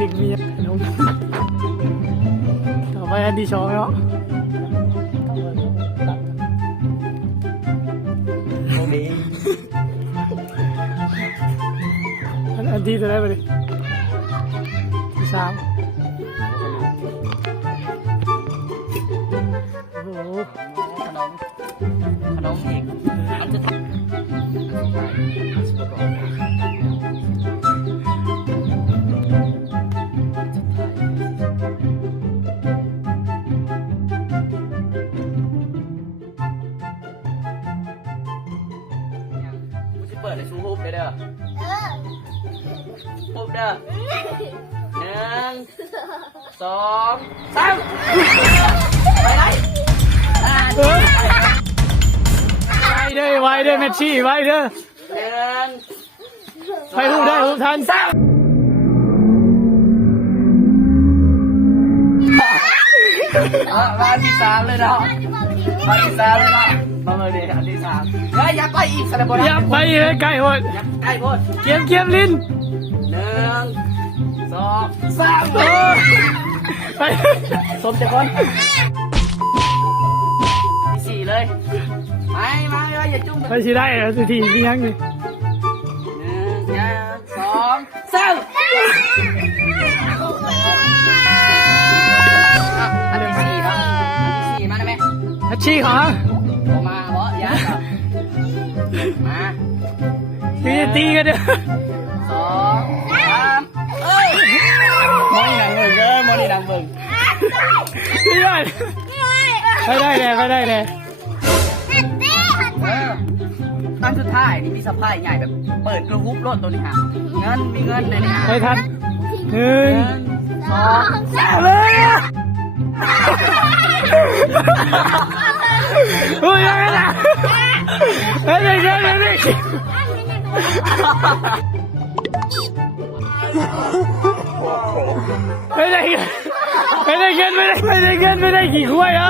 ดึกมีขนมต่อไปอันที่สองเนาะ โมมี อันที่จะได้ไปดิที่สามโอ้โห ขนมอีกอันสุดท้ายกูจะเปิดในชูฮุบเลยเด้อฮุบเด้อ1 2 3ไปไหนไว้เด้อแมชชี่ไว้เด้อ 1 ไปหูได้หูทัน มาที่3เลยเนาะมาที่3เลยเนาะมาเลยอันที่3เฮ้ยอย่าไปอีกสารบ อย่าไปเลยไก่หมด อย่าใกล้โพด เกียมลิ้น 1 2 3 ไป สมจะคนที่4เลยไม่อย่าจุ่ม ไปสิได้สิทีมียังนี่ 1 2 3อันที่4ครับอันที่4มาได้ไหม แมชชี่ของ มาบ่ยัดมา ตีกันเด้อ 2 3เอ้ยมอนี่หนังเบิ่งเด้อมอนี่หนังเบิ่ง ไม่ได้ไม่ได้เลย อันสุดท้ายนี่มีสะพายใหญ่แบบเปิดกระหุบรถตัวนี้ฮะมีเงินในนี้ฮะ ไปทัน1 2 3 เลยโอ้ยยังไงล่ะไม่ได้เงินไม่ได้ไม่ได้เงินไม่ได้กี่ขวดอ่ะ